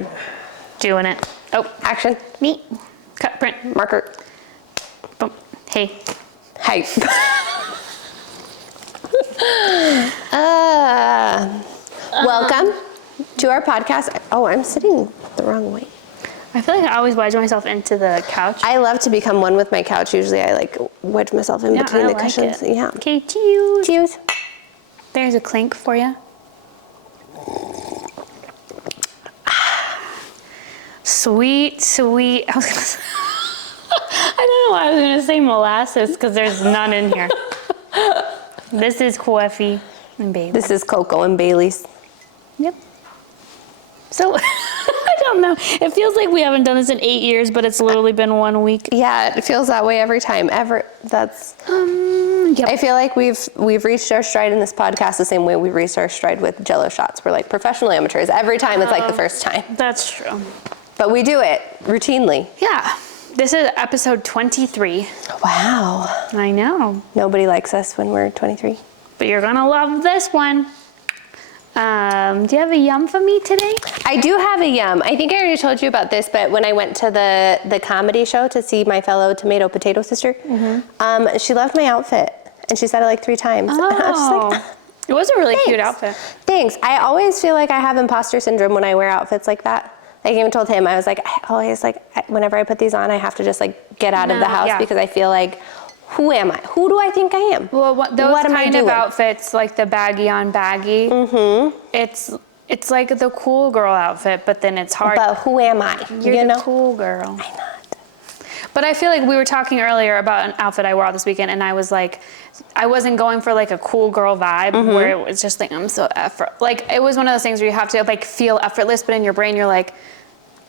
Lord. Doing it. Oh, Action. me. Cut, print. Marker. Boom. Hey. Hey. Welcome to our podcast. Oh, I'm sitting the wrong way. I feel like I always wedge myself into the couch. I love to become one with my couch. Usually I like wedge myself in between the cushions. It. Yeah. Okay, cheers. Cheers. There's a clink for you. Sweet, sweet. I don't know why I was going to say molasses because there's none in here. This is coffee and Bailey's. This is cocoa and Bailey's. Yep. So, I don't know. It feels like we haven't done this in 8 years, but it's literally been 1 week. Yeah, it feels that way every time. That's. Yep. I feel like we've reached our stride in this podcast the same way we reached our stride with Jello shots. We're like professional amateurs. Every time it's like the first time. That's true. But we do it routinely. Yeah. This is episode 23. Wow. I know. Nobody likes us when we're 23. But you're gonna love this one. Do you have a yum for me today? I do have a yum. I think I already told you about this, but when I went to the comedy show to see my fellow tomato potato sister, she loved my outfit. And she said it like 3 times. Oh. And I was just like, it was a really cute outfit. Thanks. I always feel like I have imposter syndrome when I wear outfits like that. I even told him, I was like, I always like, whenever I put these on, I have to just like get out of the house because I feel like, who am I? Who do I think I am? Well, those kind of outfits, like the baggy on baggy, it's like the cool girl outfit, but then it's hard. But who am I? You're the cool girl. I'm not. But I feel like we were talking earlier about an outfit I wore out this weekend, and I was like, I wasn't going for like a cool girl vibe where it was just like, I'm so like, it was one of those things where you have to like feel effortless, but in your brain you're like,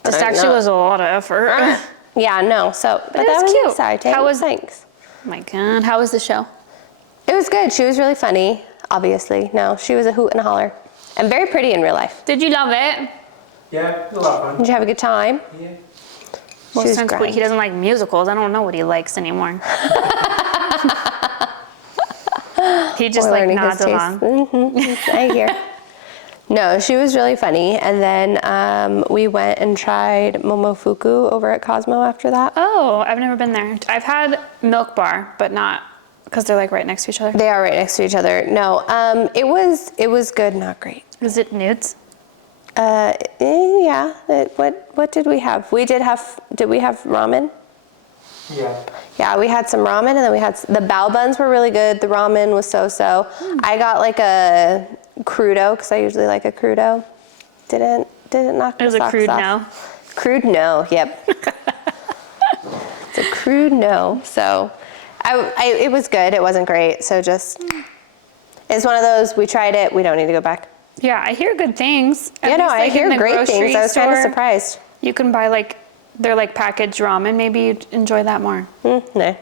this actually was a lot of effort. Yeah, no. So, but that was cute. Exciting. Thanks. Oh my God, how was the show? It was good. She was really funny, obviously. No, she was a hoot and a holler. And very pretty in real life. Did you love it? Yeah, it was a lot of fun. Did you have a good time? Yeah. Well, since he doesn't like musicals, I don't know what he likes anymore. He just like nods along. I hear. No, she was really funny. And then we went and tried Momofuku over at Cosmo after that. Oh, I've never been there. I've had Milk Bar, but not because they're like right next to each other. They are right next to each other. No, it was good, not great. Is it nudes? Yeah. What did we have? Did we have ramen? Yeah. Yeah, we had some ramen, and then we had the bao buns were really good. The ramen was so-so. I got like a crudo because I usually like a crudo. Didn't knock my socks off. It was a crude no. Crude no. Yep. It's a crude no. So, it was good. It wasn't great. So just it's one of those. We tried it. We don't need to go back. Yeah, I hear good things. I hear great things. I was kind of surprised. You can buy like their like packaged ramen. Maybe you'd enjoy that more. No.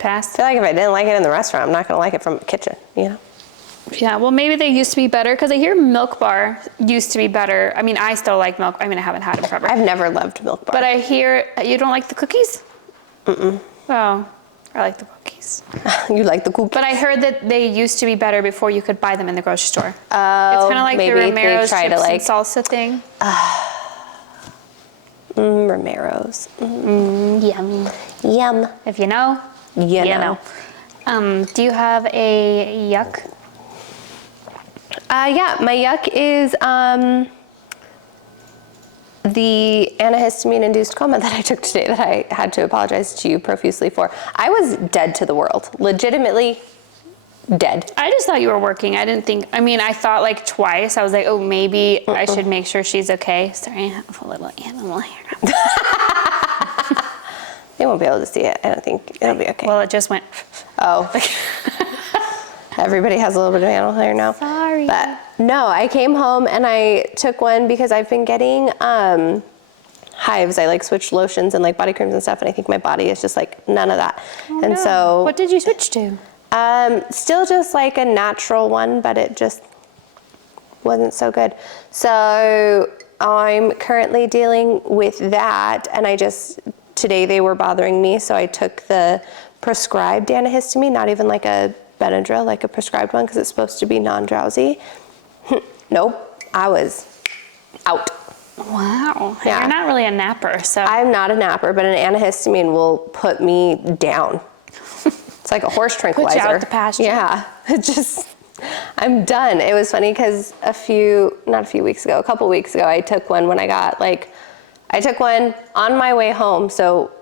Pass. I feel like if I didn't like it in the restaurant, I'm not going to like it from the kitchen, you know? Yeah, well, maybe they used to be better because I hear Milk Bar used to be better. I mean, I still like Milk. I mean, I haven't had it forever. I've never loved Milk Bar. But I hear you don't like the cookies? Oh, I like the cookies. You like the cookies? But I heard that they used to be better before you could buy them in the grocery store. Oh, it's kind of like the maybe Romero's chips to and salsa thing. Romero's. Yum. Yum. If you know, you know. Do you have a yuck? Yeah, my yuck is the antihistamine-induced coma that I took today that I had to apologize to you profusely for. I was dead to the world. Legitimately dead. I just thought you were working. I didn't think, I mean, I thought like twice. I was like, oh, maybe I should make sure she's okay. Sorry, I have a little animal hair. They won't be able to see it. I don't think it'll be okay. Well, it just went. Oh. Everybody has a little bit of animal hair now. Sorry. But no, I came home and I took one because I've been getting hives. I like switched lotions and like body creams and stuff, and I think my body is just like none of that. Oh, and no. so What did you switch to? Still just like a natural one, but it just wasn't so good. So I'm currently dealing with that, and today they were bothering me, so I took the prescribed antihistamine, not even like a Benadryl, like a prescribed one, because it's supposed to be non-drowsy. Nope, I was out. Wow. Yeah. You're not really a napper, so. I'm not a napper, but an antihistamine will put me down. It's like a horse tranquilizer. Put you out to pasture. Yeah, it just, I'm done. It was funny because a couple weeks ago, I took one when I took one on my way home. So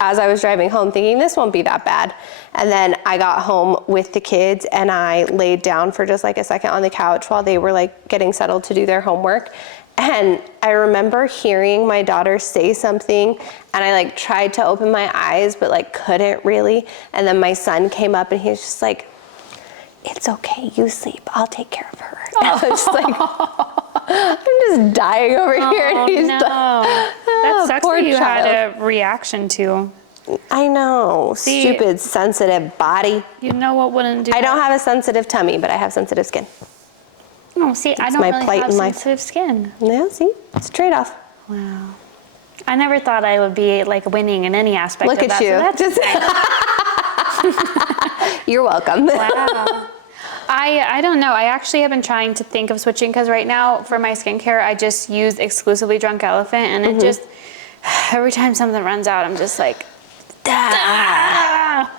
as I was driving home thinking this won't be that bad. And then I got home with the kids and I laid down for just like a second on the couch while they were like getting settled to do their homework. And I remember hearing my daughter say something and I like tried to open my eyes, but like couldn't really. And then my son came up and he was just like, it's okay, you sleep, I'll take care of her. And I was just like, I'm just dying over here. And he's no. that sucks that you had a reaction to. I know, See, stupid sensitive body. You know what wouldn't do I don't have a sensitive tummy, but I have sensitive skin. Oh, see, I don't my really plight have in life. sensitive skin. Yeah, see, it's a trade-off. Wow. I never thought I would be like winning in any aspect Look of at that. you. So that's You're welcome. wow. I don't know. I actually have been trying to think of switching because right now for my skincare, I just use exclusively Drunk Elephant and it just, every time something runs out, I'm just like, ah.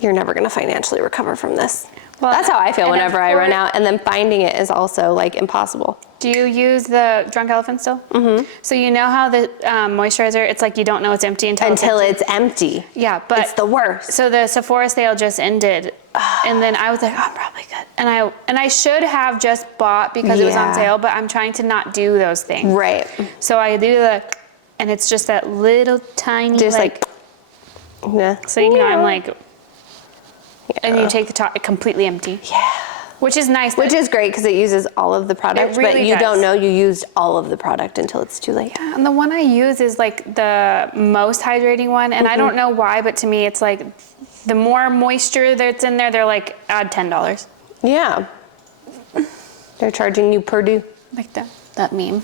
You're never going to financially recover from this. Well, that's how I feel and whenever of I run course- out, and then finding it is also like impossible. Do you use the Drunk Elephant still? Mm-hmm. So you know how the moisturizer, it's like you don't know it's empty until It's empty. Yeah, but it's the worst. So the Sephora sale just ended, and then I was like, oh, I'm probably good. And I should have just bought because it was on Yeah. sale, but I'm trying to not do those things. Right. So I do and it's just that little tiny, Just yeah. so you know, I'm like, and you take the top, completely empty. Yeah. Which is nice. Which is great because it uses all of the product, really but you does. don't know you used all of the product until it's too late. And the one I use is like the most hydrating one, and I don't know why, but to me it's like the more moisture that's in there, they're like add $10. Yeah. They're charging you per do. Like that meme.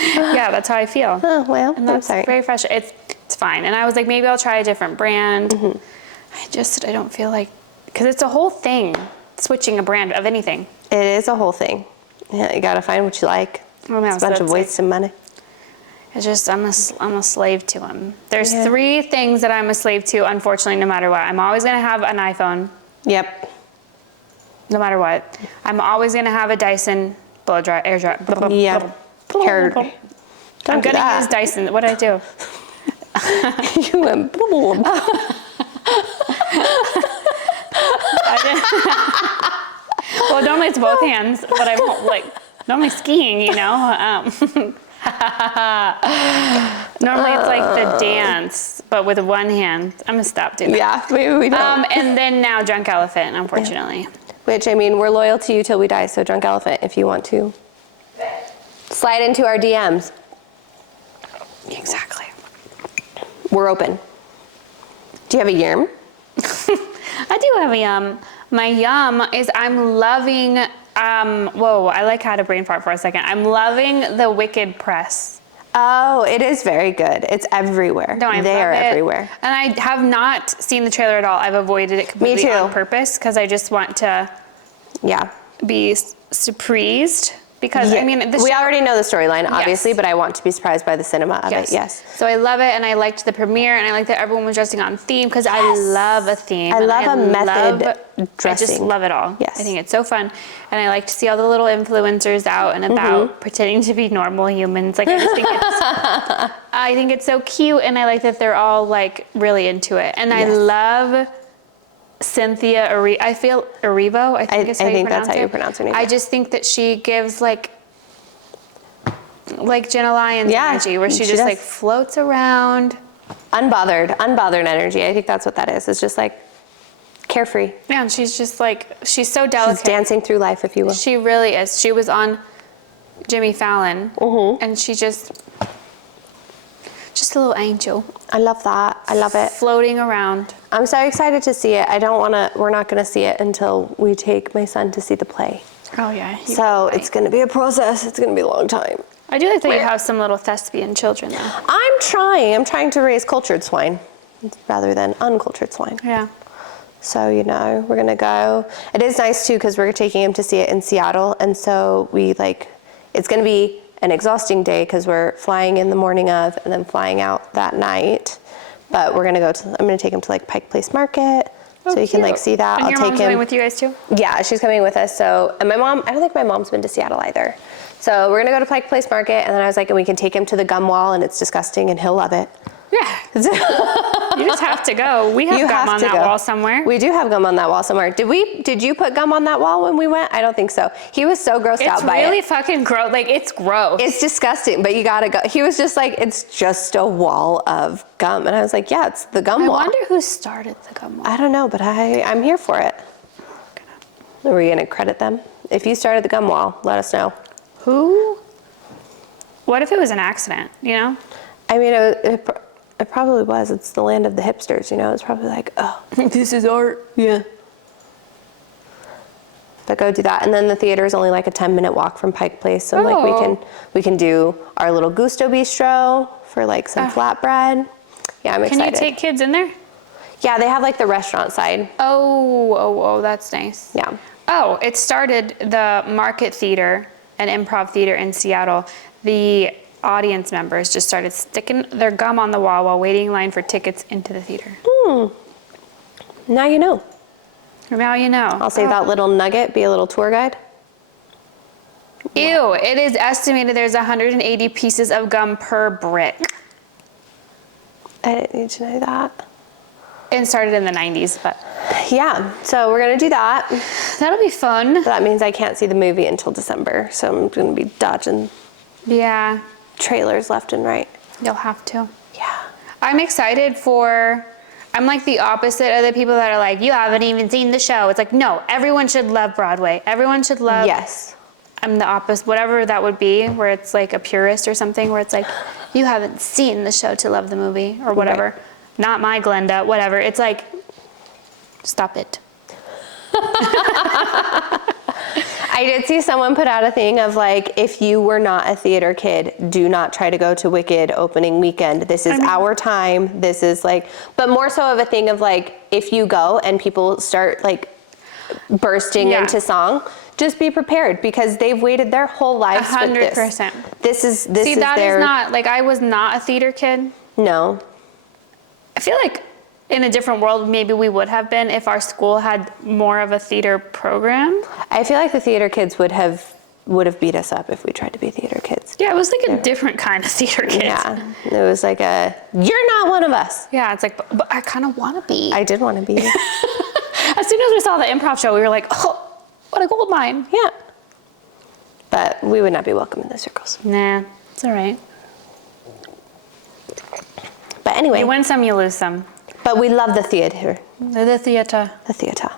Yeah, that's how I feel. Oh, well, And I'm that's sorry. very fresh. It's fine. And I was like, maybe I'll try a different brand. I don't feel like, because it's a whole thing, switching a brand of anything. It is a whole thing. Yeah, you gotta find what you like. Oh, no, It's a so bunch of it's like- wasted money. It's just, I'm a slave to them. There's Yeah. 3 things that I'm a slave to, unfortunately, no matter what. I'm always gonna have an iPhone, Yep. no matter what. I'm always gonna have a Dyson blow dry, air dry. Yeah. Hair. I'm Don't do gonna that. use Dyson. What did I do? You went boom. Well, normally it's both hands, but I won't normally skiing, you know. Normally it's like the dance, but with one hand. I'm gonna stop doing that. Yeah, maybe we don't. And then now Drunk Elephant, unfortunately. Which, I mean, we're loyal to you till we die, so Drunk Elephant, if you want to slide into our DMs. Exactly. We're open. Do you have a yerm? I do have a yum. My yum is I'm loving, whoa, I like had a brain fart for a second. I'm loving the Wicked press. Oh, it is very good. It's everywhere. No, I they love are it. everywhere. And I have not seen the trailer at all. I've avoided it completely too. on purpose because I just want to Yeah. be surprised. Because, Yeah. I mean, we already know the storyline, obviously, Yes. but I want to be surprised by the cinema of it. Yes. So I love it, and I liked the premiere, and I liked that everyone was dressing on theme because I love a theme. I and love a method I just dressing. love it all. Yes. I think it's so fun, and I like to see all the little influencers out and about pretending to be normal humans. Like I just think I think it's so cute, and I like that they're all like really into it, and I Yes. love Cynthia Erivo. I think is how I you think pronounce that's how it. you pronounce her name. I just think that she gives like Jenna Lyons Yeah, energy, where she she just does. like floats around. Unbothered energy. I think that's what that is. It's just like carefree. Yeah, and she's just like, she's so delicate. She's dancing through life, if you will. She really is. She was on Jimmy Fallon, and she just a little angel I love that. I love it. floating around. I'm so excited to see it. We're not going to see it until we take my son to see the play. Oh yeah. So it's going to be a process. It's going to be a long time. I do like that you have some little thespian children though. I'm trying to raise cultured swine rather than uncultured swine. Yeah. So, you know, we're going to go. It is nice, too, because we're taking him to see it in Seattle. And so it's going to be an exhausting day because we're flying in the morning of and then flying out that night. But I'm going to take him to like Pike Place Market. So you can like see that. And your mom's going with you guys too? Yeah, she's coming with us. So, and my mom, I don't think my mom's been to Seattle either. So we're going to go to Pike Place Market. And then I was like, and we can take him to the gum wall and it's disgusting and he'll love it. Yeah. You just have to go. We have gum on that wall somewhere. We do have gum on that wall somewhere. Did you put gum on that wall when we went? I don't think so. He was so grossed out by it. It's really fucking gross. Like, it's gross. It's disgusting, but you gotta go. He was just like, it's just a wall of gum. And I was like, yeah, it's the gum wall. I wonder who started the gum wall. I don't know, but I'm here for it. Are we gonna credit them? If you started the gum wall, let us know. Who? What if it was an accident, you know? I mean, it probably was. It's the land of the hipsters, you know? It's probably like, oh, this is art. Yeah. But go do that. And then the theater is only like a 10-minute walk from Pike Place. So like we can do our little Gusto Bistro for like some flatbread. Yeah, I'm excited. Can you take kids in there? Yeah, they have like the restaurant side. Oh, that's nice. Yeah. Oh, it started the Market Theater and Improv Theater in Seattle. The audience members just started sticking their gum on the wall while waiting in line for tickets into the theater. Now you know. Now you know. I'll save that little nugget, be a little tour guide. Ew, it is estimated there's 180 pieces of gum per brick. I didn't need to know that. It started in the 90s, but. Yeah, so we're gonna do that. That'll be fun. But that means I can't see the movie until December, so I'm gonna be dodging trailers left and right. You'll have to. Yeah. I'm excited I'm like the opposite of the people that are like, you haven't even seen the show. It's like, no, everyone should love Broadway. Everyone should love. Yes. I'm the opposite, whatever that would be, where it's like a purist or something, where it's like, you haven't seen the show to love the movie or whatever. Right. Not my Glenda, whatever. It's like, stop it. I did see someone put out a thing of like, if you were not a theater kid, do not try to go to Wicked opening weekend. This is our time. This is like, but more so of a thing of like, if you go and people start like bursting into song, just be prepared because they've waited their whole lives for this. 100%. This is not, like I was not a theater kid. No. I feel like in a different world, maybe we would have been if our school had more of a theater program. I feel like the theater kids would have beat us up if we tried to be theater kids. Yeah, it was like a different kind of theater kids. Yeah, it was like you're not one of us. Yeah, it's like, but I kind of want to be. I did want to be. As soon as we saw the improv show, we were like, oh, what a gold mine. Yeah. But we would not be welcome in those circles. Nah, it's all right. But anyway. You win some, you lose some. But we love the theater. The theater. The theater.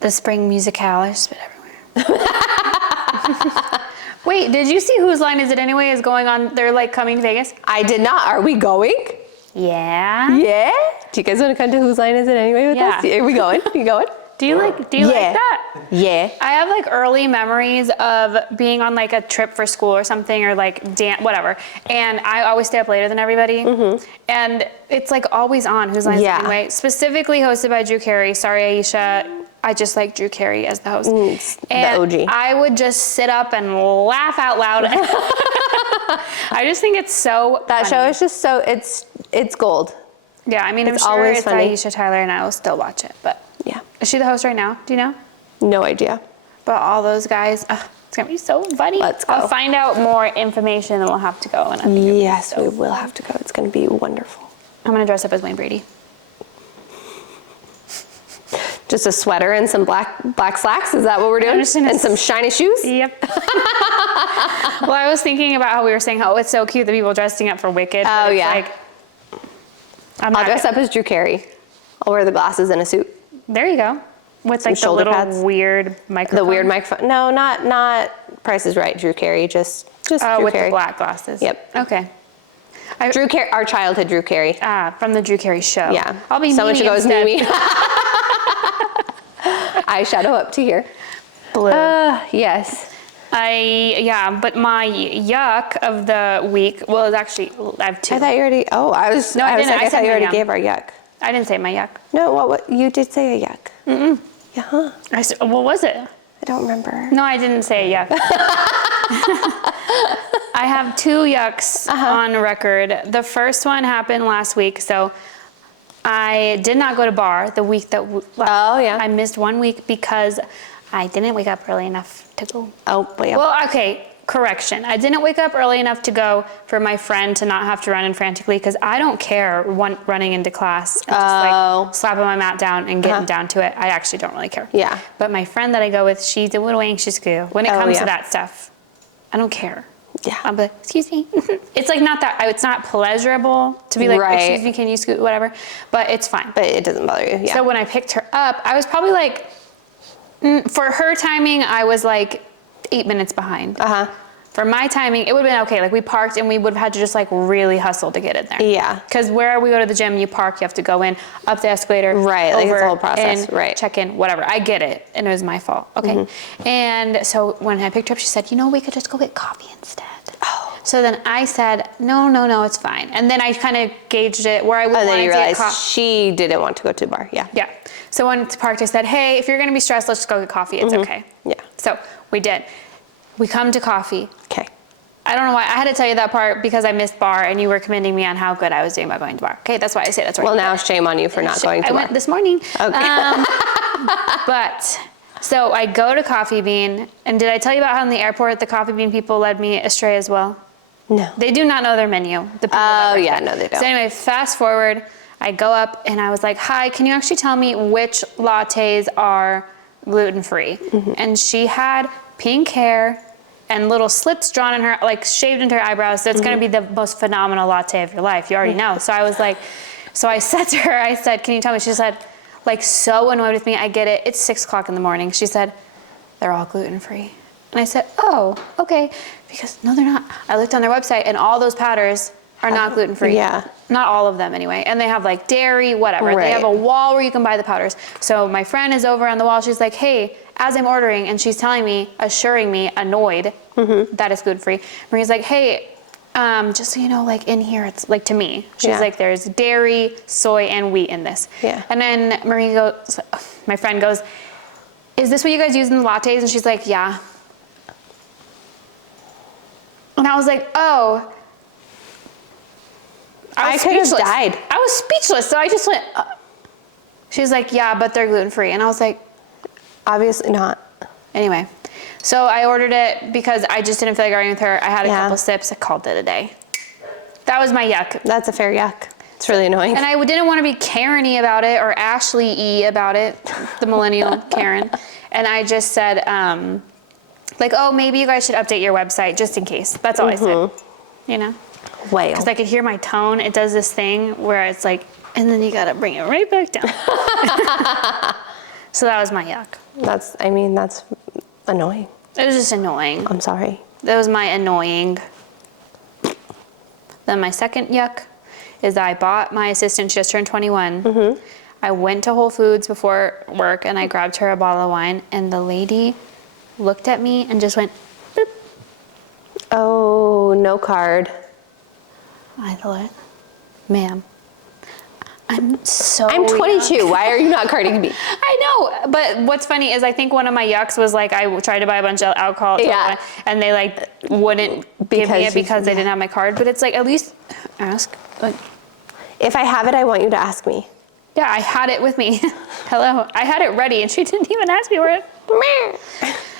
The spring musicale. I spit everywhere. Wait, did you see Whose Line Is It Anyway is going on? They're like coming to Vegas? I did not. Are we going? Yeah. Yeah? Do you guys want to come to Whose Line Is It Anyway with us? Are we going? You going? Do you like that? Yeah. I have like early memories of being on like a trip for school or something or like whatever. And I always stay up later than everybody. Mm-hmm. And it's like always on Whose Line Is It Anyway? Specifically hosted by Drew Carey. Sorry, Aisha. I just like Drew Carey as the host. And the OG. I would just sit up and laugh out loud. I just think it's so That funny. show is just so, it's gold. Yeah, I mean, It's I'm sure always it's funny. Aisha Tyler and I will still watch it, but. Yeah. Is she the host right now? Do you know? No idea. But all those guys, it's going to be so funny. Let's go. I'll find out more information and we'll have to go. And I think Yes, we will have to go. It's going to be wonderful. I'm going to dress up as Wayne Brady. Just a sweater and some black slacks? Is that what we're doing? And some shiny shoes? Yep. Well, I was thinking about how we were saying how it's so cute that people dressing up for Wicked. Oh, yeah. Like, I'll dress up as Drew Carey. I'll wear the glasses and a suit. There you go. With like the shoulder little pads. weird microphone. The weird microphone. No, not Price is Right, Drew Carey. Just Drew with Carey. the black glasses. Yep. Okay. Drew Carey, our childhood Drew Carey. From the Drew Carey show. Yeah. I'll be Someone should go as instead. Mimi. Eyeshadow up to here. Blue. Yes. But my yuck of the week, well, it's actually, I have two. I thought you already, I thought you already gave our yuck. I didn't say my yuck. No, what you did say a yuck. Mm-mm. Yeah, huh? I said, what was it? I don't remember. No, I didn't say a yuck. I have 2 yucks on record. The first one happened last week. So I did not go to bar the week that I missed 1 week because I didn't wake up early enough to go. Oh, yeah. Well, okay, correction. I didn't wake up early enough to go for my friend to not have to run in frantically because I don't care running into class and just like slapping my mat down and getting down to it. I actually don't really care. Yeah. But my friend that I go with, she's a little anxious girl. When it comes to that stuff, I don't care. Yeah. I'm like, excuse me. It's like not that, it's not pleasurable to be like, excuse me, can you scoot, whatever. But it's fine. But it doesn't bother you, yeah. So when I picked her up, I was probably like, for her timing, I was like 8 minutes behind. For my timing, it would have been okay. Like we parked and we would have had to just like really hustle to get in there. Yeah. Because where we go to the gym, you park, you have to go in, up the escalator, right? Like it's a whole process, in, right? Check in, whatever. I get it, and it was my fault. Okay. And so when I picked her up, she said, we could just go get coffee instead. Oh. So then I said, no, it's fine. And then I kind of gauged it where I would want to get coffee. She didn't want to go to the bar. Yeah. Yeah. So when it's parked, I said, hey, if you're going to be stressed, let's just go get coffee. It's okay. Yeah. So we did. We come to coffee. Okay. I don't know why I had to tell you that part because I missed bar and you were commending me on how good I was doing by going to bar. Okay, that's why I say that's right. Well, now shame on you for not going to bar. I went this morning. Okay. But so I go to Coffee Bean, and did I tell you about how in the airport the Coffee Bean people led me astray as well? No. They do not know their menu. The people no, they don't. So anyway, fast forward, I go up and I was like, hi, can you actually tell me which lattes are gluten-free? And she had pink hair and little slits drawn in her, like shaved into her eyebrows. So it's going to be the most phenomenal latte of your life. You already know. So I was like, so I said to her, I said, can you tell me? She said, like so annoyed with me. I get it. It's 6 o'clock in the morning. She said, they're all gluten-free. And I said, oh, okay. Because no, they're not. I looked on their website and all those powders are not gluten-free. Yeah. Not all of them anyway. And they have like dairy, whatever. Right. They have a wall where you can buy the powders. So my friend is over on the wall. She's like, hey, as I'm ordering, and she's telling me, assuring me, annoyed, that it's gluten-free. Marie's like, hey, just so you know, like in here, it's like to me. She's like, there's dairy, soy, and wheat in this. Yeah. And then Marie goes, my friend goes, is this what you guys use in the lattes? And she's like, yeah. And I was like, oh. I could have died. I was speechless. So I just went, she's like, yeah, but they're gluten-free. And I was like, obviously not. Anyway, so I ordered it because I just didn't feel like arguing with her. I had a couple sips. I called it a day. That was my yuck. That's a fair yuck. It's really annoying. And I didn't want to be Karen-y about it or Ashley-y about it, the millennial Karen. And I just said, like, oh, maybe you guys should update your website just in case. That's all I said, you know? Whale. Because I could hear my tone. It does this thing where it's like, and then you got to bring it right back down. So that was my yuck. That's annoying. It was just annoying. I'm sorry. That was my annoying. Then my second yuck is that I bought my assistant, she just turned 21. I went to Whole Foods before work and I grabbed her a bottle of wine and the lady looked at me and just went, boop. Oh, no card. I thought, ma'am, I'm 22. Young. Why are you not carding me? I know, but what's funny is I think one of my yucks was like I tried to buy a bunch of alcohol, and they like wouldn't give me it because they didn't have my card. But it's like at least ask. Like, if I have it, I want you to ask me. Yeah, I had it with me. Hello, I had it ready, and she didn't even ask me for it.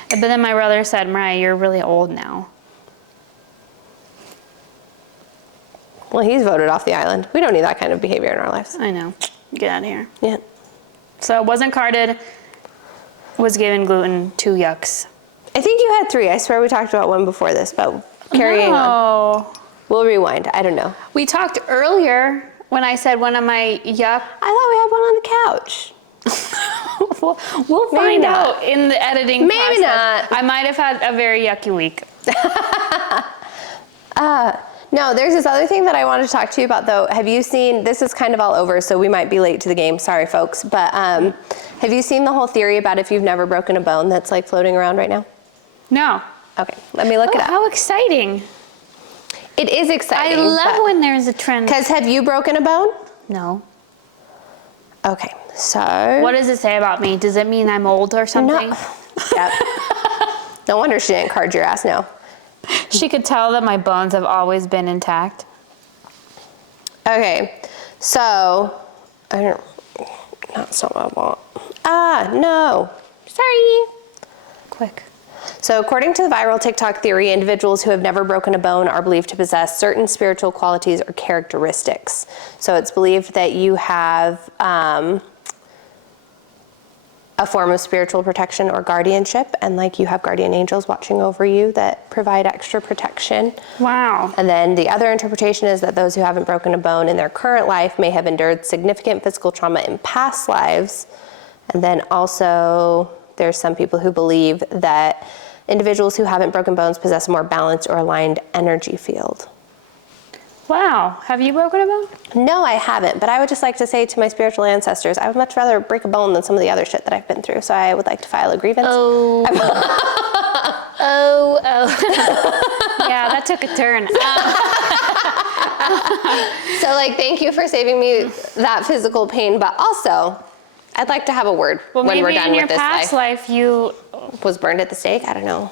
But then my brother said, "Mariah, you're really old now." Well, he's voted off the island. We don't need that kind of behavior in our lives. I know. Get out of here. Yeah. So it wasn't carded. Was given gluten, 2 yucks. I think you had 3. I swear we talked about one before this, but carrying on. We'll rewind. I don't know. We talked earlier when I said one of my yuck. I thought we had one on the couch. We'll find out in the editing process. Maybe not. I might have had a very yucky week. No, there's this other thing that I wanted to talk to you about, though. Have you seen, this is kind of all over, so we might be late to the game. Sorry, folks. But have you seen the whole theory about if you've never broken a bone that's like floating around right now? No. Okay, let me look it up. How exciting. It is exciting. I love when there's a trend. Because have you broken a bone? No. Okay, so. What does it say about me? Does it mean I'm old or something? No. Yep. No wonder she didn't card your ass now. She could tell that my bones have always been intact. Okay, so, that's not what I want. No. Sorry. Quick. So according to the viral TikTok theory, individuals who have never broken a bone are believed to possess certain spiritual qualities or characteristics. So it's believed that you have a form of spiritual protection or guardianship, and like you have guardian angels watching over you that provide extra protection. Wow. And then the other interpretation is that those who haven't broken a bone in their current life may have endured significant physical trauma in past lives. And then also there's some people who believe that individuals who haven't broken bones possess a more balanced or aligned energy field. Wow. Have you broken a bone? No, I haven't, but I would just like to say to my spiritual ancestors, I would much rather break a bone than some of the other shit that I've been through, so I would like to file a grievance. Oh. Yeah, that took a turn. So, like, thank you for saving me that physical pain, but also, I'd like to have a word when we're done with this life. Maybe in your past life you Was burned at the stake? I don't know.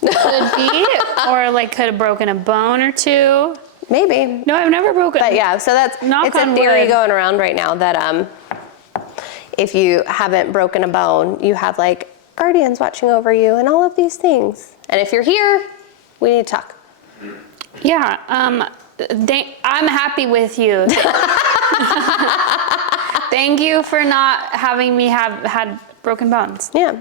could be, or like could have broken a bone or two. Maybe. No, I've never broken. But yeah, so it's a theory going around right now that if you haven't broken a bone, you have like guardians watching over you and all of these things. And if you're here, we need to talk. Yeah, I'm happy with you. Thank you for not having me have had broken bones. Yeah.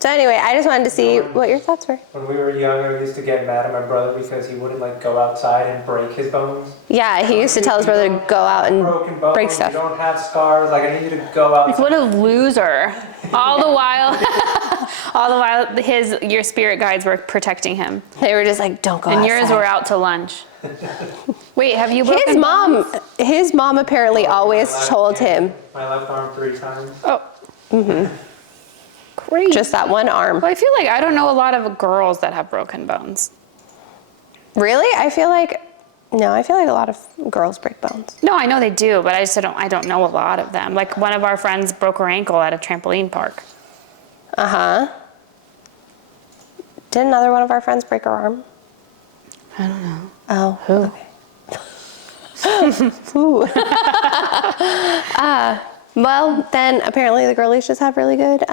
So anyway, I just wanted to see what your thoughts were. When we were younger, we used to get mad at my brother because he wouldn't like go outside and break his bones. Yeah, he used to tell his brother to go out and Broken bones, break stuff. You don't have scars. Like, I need you to go outside. What a loser! All the while, your spirit guides were protecting him, They were just like, don't go and outside. yours were out to lunch. Wait, have you broken His mom apparently always told him. My left arm 3 times. Oh. Great. Just that one arm. Well, I feel like I don't know a lot of girls that have broken bones. Really? I feel like a lot of girls break bones. No, I know they do, but I don't know a lot of them. Like one of our friends broke her ankle at a trampoline park. Uh-huh. Did another one of our friends break her arm? I don't know. Oh, who? Okay. Ooh. Well, then apparently the girlies just have really good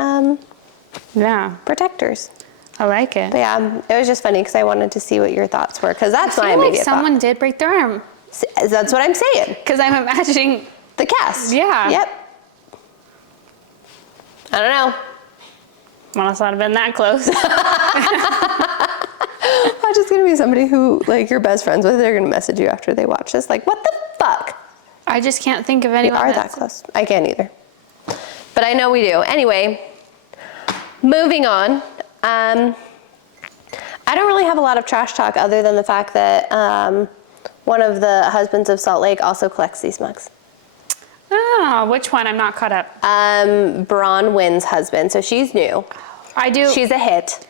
Yeah, protectors. I like it. But yeah, it was just funny because I wanted to see what your thoughts were, because that's my I feel like immediate someone thought. did break their arm. That's what I'm saying. Because I'm imagining. The cast. Yeah. Yep. I don't know. Must not have been that close. I'm just gonna be somebody who, like, you're best friends with. They're gonna message you after they watch this, like, what the fuck? I just can't think of We anyone are that close. I can't either. But I know we do. Anyway, moving on. I don't really have a lot of trash talk other than the fact that one of the husbands of Salt Lake also collects these mugs. Oh, which one? I'm not caught up. Bronwyn's husband. So she's new. I do. She's a hit.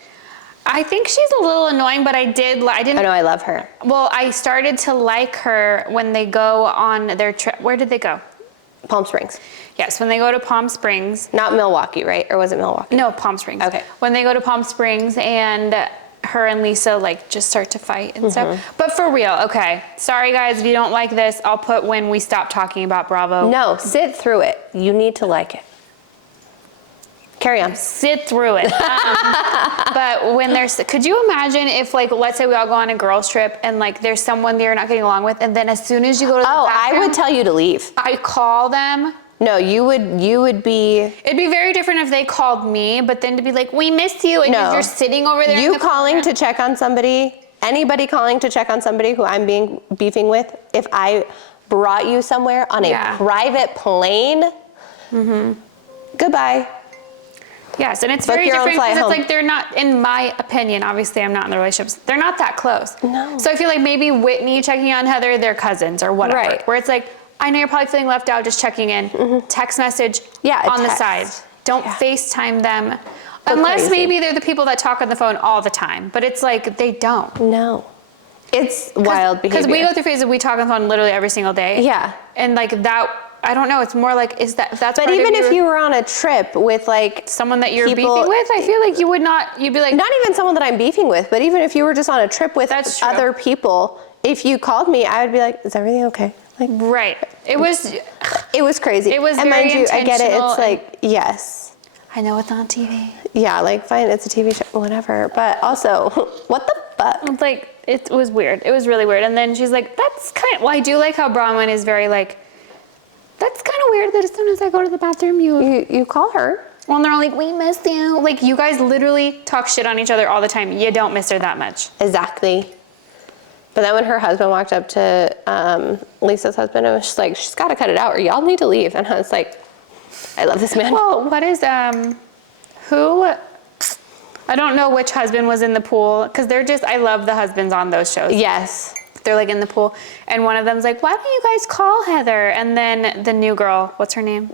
I think she's a little annoying, but I didn't. I know, I love her. Well, I started to like her when they go on their trip. Where did they go? Palm Springs. Yes, when they go to Palm Springs. Not Milwaukee, right? Or was it Milwaukee? No, Palm Springs. Okay. When they go to Palm Springs and her and Lisa like just start to fight and stuff. But for real, okay. Sorry guys, if you don't like this, I'll put when we stop talking about Bravo. No, sit through it. You need to like it. Carry on. Sit through it. But when there's, could you imagine if like, let's say we all go on a girls trip and like there's someone you're not getting along with, and then as soon as you go to the bathroom, I would tell you to leave. I call them. No, you would be. It'd be very different if they called me, but then to be like, we miss you, and No. you're sitting over there. You calling to check on somebody, anybody calling to check on somebody who I'm beefing with, if I brought you somewhere on a private plane, goodbye. Yes, and it's Book very your own different flight because it's home. like they're not, in my opinion, obviously I'm not in the relationships, they're not that close. No. So I feel like maybe Whitney checking on Heather, they're cousins or whatever. Right. Where it's like, I know you're probably feeling left out, just checking in. Text message on the side. Don't FaceTime them. Unless maybe they're the people that talk on the phone all the time. But it's like, they don't. No. It's wild behavior. Because we go through phases, we talk on the phone literally every single day. Yeah. And like that, I don't know. It's more like, that's But even if you were on a trip with like someone that you're beefing with, I feel like you'd be like. Not even someone that I'm beefing with, but even if you were just on a trip with other people, if you called me, I would be like, is everything okay? Like, right. It was crazy. It was and very mind you, I get it. intentional It's like, yes. I know it's on TV. Yeah, like fine, it's a TV show, whatever. But also, what the fuck? Like, it was weird. It was really weird. And then she's like, well, I do like how Bronwyn is very like, that's kind of weird that as soon as I go to the bathroom, you call her. Well, and they're all like, we miss you. Like, you guys literally talk shit on each other all the time. You don't miss her that much. Exactly. But then when her husband walked up to Lisa's husband, and was just like, she's got to cut it out or y'all need to leave. And I was like, I love this man. Well, what is, who? I don't know which husband was in the pool, because I love the husbands on those shows. Yes. They're like in the pool, and one of them's like, why don't you guys call Heather? And then the new girl, what's her name?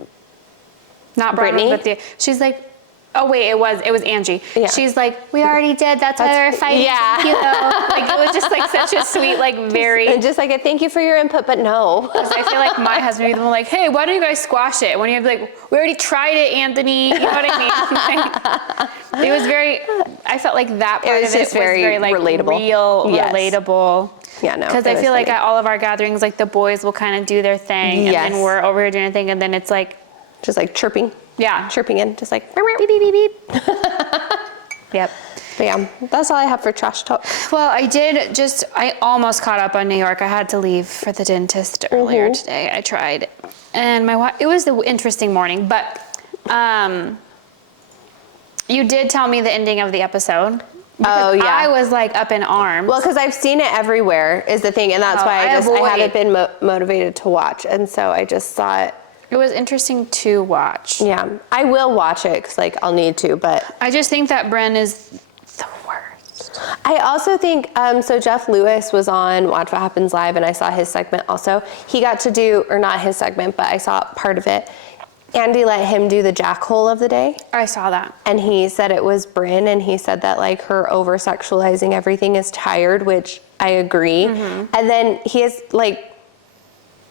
Not Brittany, but she's like, oh wait, it was Angie. Yeah. She's like, we already did, that's why they're fighting. Yeah. Thank you, though. Like, it was just like such a sweet, like very. And just like a thank you for your input, but no. Because I feel like my husband would be the one like, hey, why don't you guys squash it? When you'd be like, we already tried it, Anthony. You know what I mean? Like, it was very, I felt like that part of it was very like relatable. Relatable. Yeah, no. Because I feel like at all of our gatherings, like the boys will kind of do their thing, and then we're over here doing a thing, and then it's like, just like chirping. Yeah. Chirping in, just like beep, beep, beep, beep. Yep. But yeah, that's all I have for trash talk. Well, I almost caught up on New York. I had to leave for the dentist earlier today. I tried. And it was an interesting morning, but you did tell me the ending of the episode. Oh, yeah. I was like up in arms. Well, because I've seen it everywhere is the thing, and that's why I haven't been motivated to watch. And so I just thought, it was interesting to watch. Yeah, I will watch it because like I'll need to, but I just think that Bren is the worst. I also think so. Jeff Lewis was on Watch What Happens Live, and I saw his segment also. He got to do, or not his segment, but I saw part of it. Andy let him do the jackhole of the day. I saw that. And he said it was Bryn, and he said that like her over-sexualizing everything is tired, which I agree. And then he is like,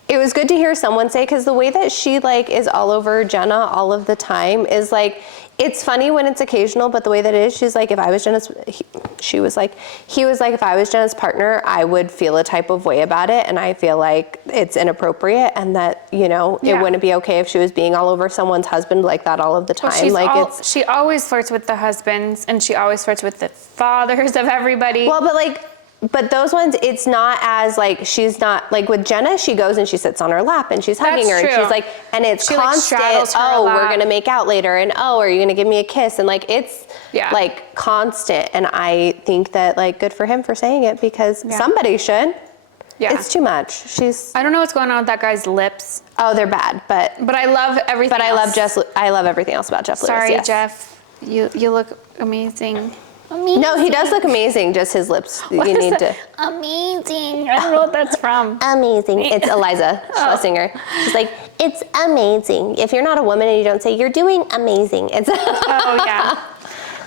it was good to hear someone say, because the way that she like is all over Jenna all of the time is like, it's funny when it's occasional, but the way that it is, she's like, if I was he was like, if I was Jenna's partner, I would feel a type of way about it. And I feel like it's inappropriate, and that, it wouldn't be okay if she was being all over someone's husband like that all of the time. Well, she always flirts with the husbands, and she always flirts with the fathers of everybody. Well, but those ones, it's not as like, she's not like with Jenna, she goes and she sits on her lap and she's hugging her, and she's like, and it's constant, we're going to make out later, and are you going to give me a kiss? And like, it's like constant. And I think that like, good for him for saying it, because somebody should. Yeah. It's too much. I don't know what's going on with that guy's lips. Oh, they're bad, but I love everything else. I love everything else about Jeff Lewis. Sorry, Jeff. You look amazing. No, he does look amazing. Just his lips. Amazing. I don't know what that's from. Amazing. It's Eliza Schlesinger. She's like, it's amazing. If you're not a woman and you don't say you're doing amazing, it's. Oh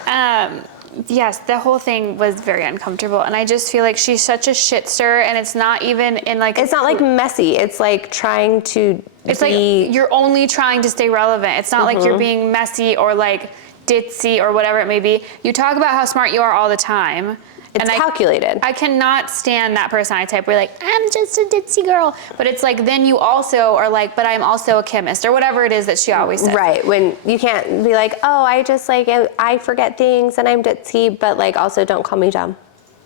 yeah. Yes, the whole thing was very uncomfortable, and I just feel like she's such a shitster, and it's not even in like. It's not like messy. It's like trying to. It's like you're only trying to stay relevant. It's not like you're being messy or like ditzy or whatever it may be. You talk about how smart you are all the time. It's calculated. I cannot stand that personality type where you're like, I'm just a ditzy girl. But it's like, then you also are like, but I'm also a chemist, or whatever it is that she always says. Right. When you can't be like, oh, I just like, I forget things and I'm ditzy, but like also don't call me dumb.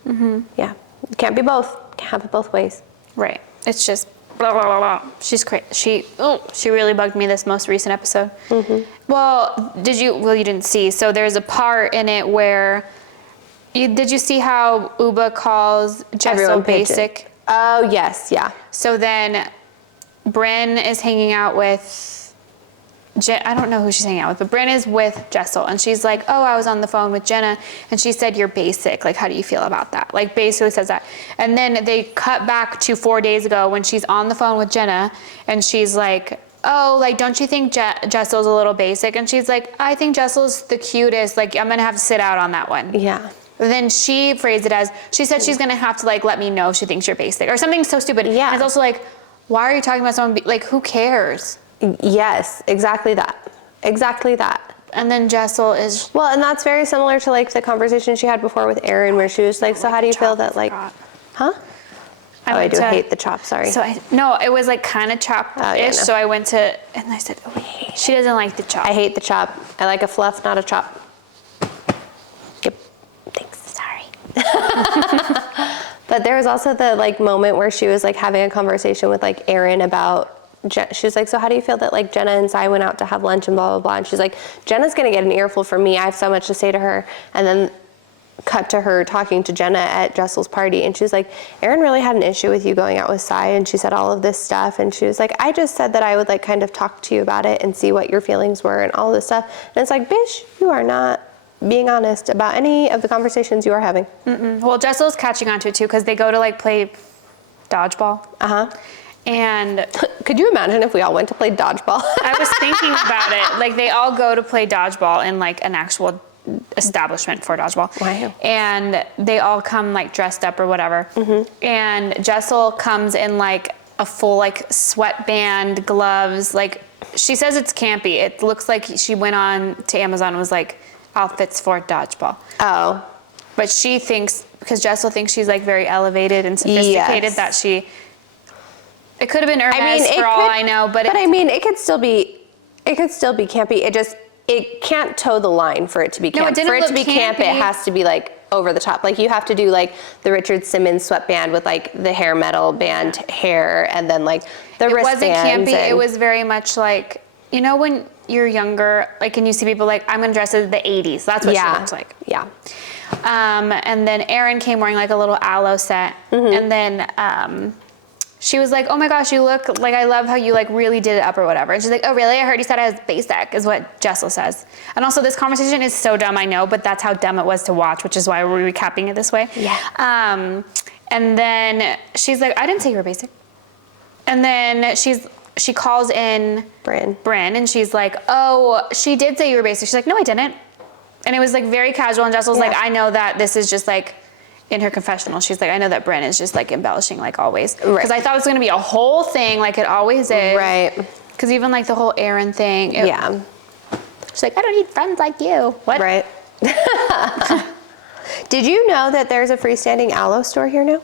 Yeah. You can't be both. Can't have it both ways. Right. It's just blah, blah, blah, blah. She's crazy. She really bugged me this most recent episode. Well, you didn't see. So there's a part in it where, did you see how Uba calls Jessel basic? Oh, yes, yeah. So then Bryn is hanging out with, I don't know who she's hanging out with, but Bryn is with Jessel, and she's like, oh, I was on the phone with Jenna, and she said, you're basic. Like, how do you feel about that? Like, basically says that. And then they cut back to 4 days ago when she's on the phone with Jenna, and she's like, oh, like, don't you think Jessel's a little basic? And she's like, I think Jessel's the cutest. Like, I'm going to have to sit out on that one. Yeah. Then she phrased it as, she said she's going to have to, like, let me know if she thinks you're basic, or something so stupid. Yeah. And it's also like, Why are you talking about someone, like, who cares? Yes, exactly that. Exactly that. And then Jessel is... Well, and that's very similar to like the conversation she had before with Erin, where she was like, so how do you feel that like, huh? I do hate the chop, sorry. So no, it was like kind of chopped-ish, no. so I went to, and I said, oh, she doesn't like the chop. I hate the chop. I like a fluff, not a chop. Yep. Thanks, sorry. But there was also the like moment where she was like having a conversation with like Erin about, she was like, so how do you feel that like Jenna and Cy went out to have lunch and blah, blah, blah. And she's like, Jenna's gonna get an earful from me. I have so much to say to her. And then cut to her talking to Jenna at Jessel's party. And she's like, Erin really had an issue with you going out with Cy. And she said all of this stuff. And she was like, I just said that I would like kind of talk to you about it and see what your feelings were and all this stuff. And it's like, bitch, you are not being honest about any of the conversations you are having. Well, Jessel's catching on to it too, because they go to like play dodgeball. And could you imagine if we all went to play dodgeball? I was thinking about it. Like they all go to play dodgeball in like an actual establishment for dodgeball. Wow. And they all come like dressed up or whatever. And Jessel comes in like a full like sweatband, gloves. Like she says it's campy. It looks like she went on to Amazon and was like outfits for dodgeball. Oh. But she thinks, because Jessel thinks she's like very elevated and sophisticated, that she, it could have been Hermes for all I know, but I mean, it could still be campy. It can't toe the line for it to be camp. No, it didn't for it to look be camp, it campy. has to be like over the top. Like you have to do like the Richard Simmons sweatband with like the hair metal band hair and then like the wristbands. It wasn't campy. It was very much like, you know when you're younger, like, and you see people like, I'm gonna dress as the 80s. That's what she looked like. Yeah. And then Erin came wearing like a little aloe set. And then she was like, oh my gosh, you look like, I love how you like really did it up or whatever. And she's like, oh really? I heard you said I was basic, is what Jessel says. And also this conversation is so dumb, I know, but that's how dumb it was to watch, which is why we're recapping it this way. Yeah. And then she's like, I didn't say you were basic. And then she calls in Bryn, and she's like, oh, she did say you were basic. She's like, no, I didn't. And it was like very casual. And Jessel's like, I know that this is just like, in her confessional, she's like, I know that Bryn is just like embellishing like always. Because I thought it was gonna be a whole thing like it always is. Right. Because even like the whole Erin thing. Yeah. She's like, I don't need friends like you. What? Right. Did you know that there's a freestanding aloe store here now?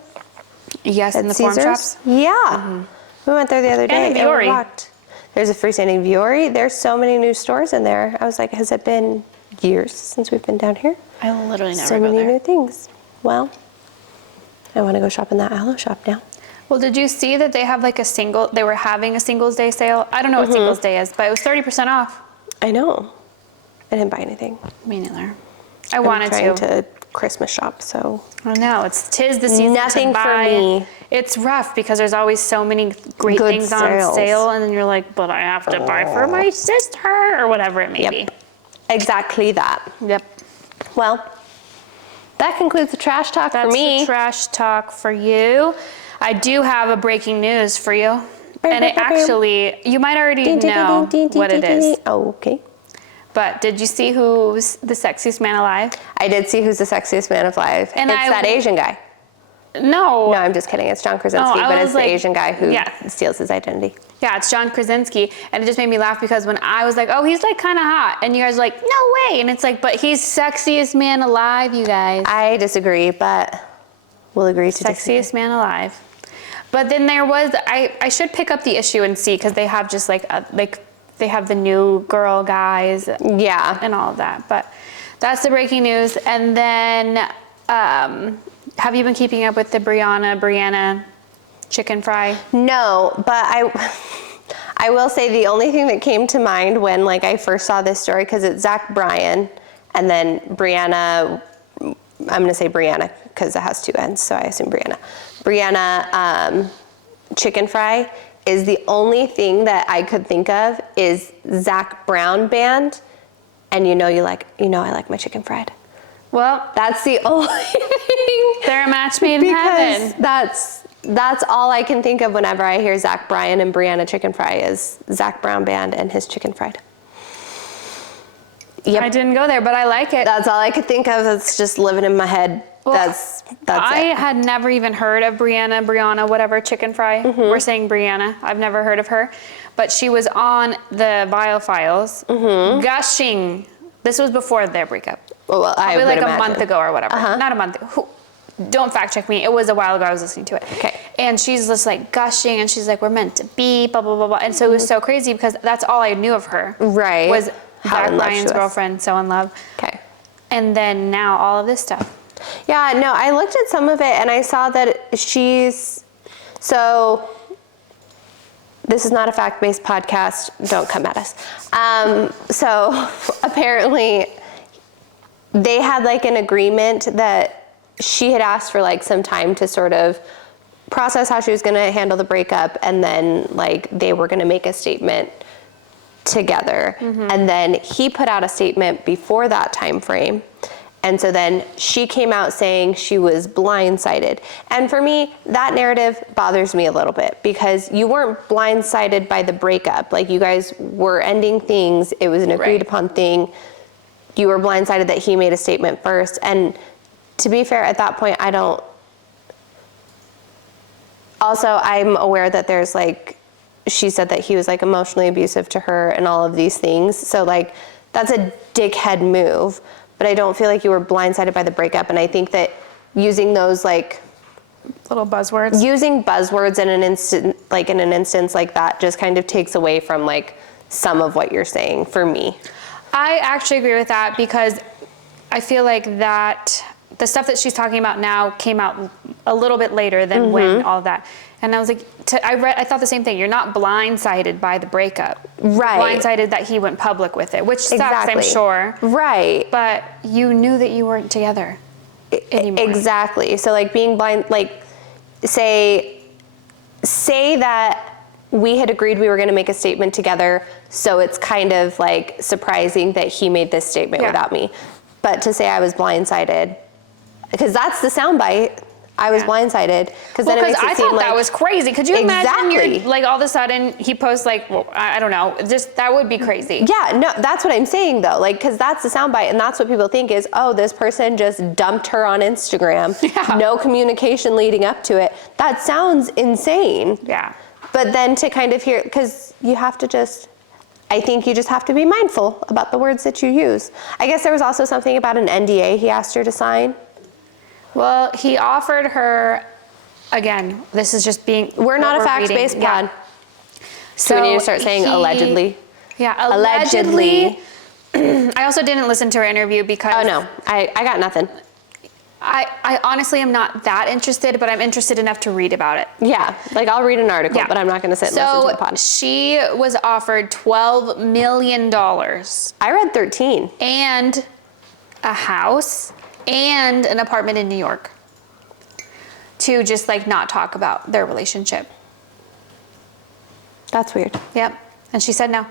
Yes, in the Form Shops. Yeah. We went there the other day And and we Viore. walked. There's a freestanding Viore. There's so many new stores in there. I was like, has it been years since we've been down here? I literally never so go many there. new things. Well, I want to go shop in that aloe shop now. Well, did you see that they have like they were having a Singles Day sale? I don't know what Singles Day is, but it was 30% off. I know. I didn't buy anything. Me neither. I wanted I'm trying to Christmas shop, so. I know, tis the season Nothing to buy. for me. It's rough because there's always so many great Good things sales. on sale, and then you're like, but I have to buy for my sister, or whatever it may be. Exactly that. Yep. Well, that concludes the trash talk for me. That's the trash talk for you. I do have a breaking news for you. And it actually, you might already know what it is. Oh, okay. But did you see who's the sexiest man alive? I did see who's the sexiest man alive. And it's that Asian guy. No. No, I'm just kidding. It's John Krasinski, but it's the Asian guy who steals his identity. Yeah, it's John Krasinski. And it just made me laugh because when I was like, oh, he's like kind of hot. And you guys are like, no way. And it's like, but he's sexiest man alive, you guys. I disagree, but we'll agree to disagree. Sexiest man alive. But then there was, I should pick up the issue and see, because they have just like they have the new girl guys. Yeah. And all of that. But that's the breaking news. And then, have you been keeping up with the Brianna chicken fry? No, but I will say the only thing that came to mind when like I first saw this story, because it's Zach Bryan and then Brianna, I'm going to say Brianna because it has two ends, so I assume Brianna. Brianna chicken fry is the only thing that I could think of is Zach Brown Band, and I like my chicken fried. Well, that's the only thing. They're a match made in heaven. That's all I can think of whenever I hear Zach Bryan and Brianna chicken fry is Zach Brown Band and his chicken fried. Yep. I didn't go there, but I like it. That's all I could think of. It's just living in my head. that's I it. had never even heard of Brianna, whatever, chicken fry. We're saying Brianna. I've never heard of her. But she was on the Vile Files gushing. This was before their breakup. Well, I Probably would like a imagine. month ago or whatever. Not a month. Don't fact check me. It was a while ago I was listening to it. Okay. And she's just like gushing and she's like, we're meant to be, blah, blah, blah, blah. And so it was so crazy because that's all I knew of her. Right. Was How Zach in love she Bryan's was. girlfriend, so in love. Okay. And then now all of this stuff. Yeah, no, I looked at some of it and I saw that so this is not a fact-based podcast, don't come at us. So apparently they had like an agreement that she had asked for like some time to sort of process how she was gonna handle the breakup, and then like they were gonna make a statement together. And then he put out a statement before that time frame. And so then she came out saying she was blindsided. And for me, that narrative bothers me a little bit because you weren't blindsided by the breakup. Like you guys were ending things. It was an agreed upon thing. You were blindsided that he made a statement first. And to be fair, at that point, also, I'm aware that there's like, she said that he was like emotionally abusive to her and all of these things. So like, that's a dickhead move. But I don't feel like you were blindsided by the breakup. And I think that using those like Little buzzwords. using buzzwords in an instance like that just kind of takes away from like some of what you're saying for me. I actually agree with that because I feel like that the stuff that she's talking about now came out a little bit later than when all of that. And I was like, I thought the same thing. You're not blindsided by the breakup. Right. You're blindsided that he went public with it, which sucks, Exactly. I'm sure. Right. But you knew that you weren't together anymore. Exactly. So like being blind, like say that we had agreed we were going to make a statement together. So it's kind of like surprising that he made this statement without me. But to say I was blindsided, because that's the soundbite. I was blindsided because then it makes it I seem thought like that was crazy. Could you imagine Exactly. you're like all of a sudden he posts like, well, I don't know, just that would be crazy. Yeah, no, that's what I'm saying though. Like, because that's the soundbite, and that's what people think is, oh, this person just dumped her on Instagram. Yeah. No communication leading up to it. That sounds insane. Yeah. But then to kind of hear, because you have to I think you just have to be mindful about the words that you use. I guess there was also something about an NDA he asked her to sign. Well, he offered her, again, this is just being. We're not a facts-based pod. So we need to start saying allegedly. Yeah, Allegedly. I also didn't listen to her interview because. Oh no, I got nothing. I honestly am not that interested, but I'm interested enough to read about it. Yeah, like I'll read an article, but I'm not going to sit and listen to the pod. She was offered $12 million. I read 13. And a house and an apartment in New York to just like not talk about their relationship. That's weird. Yep. And she said no.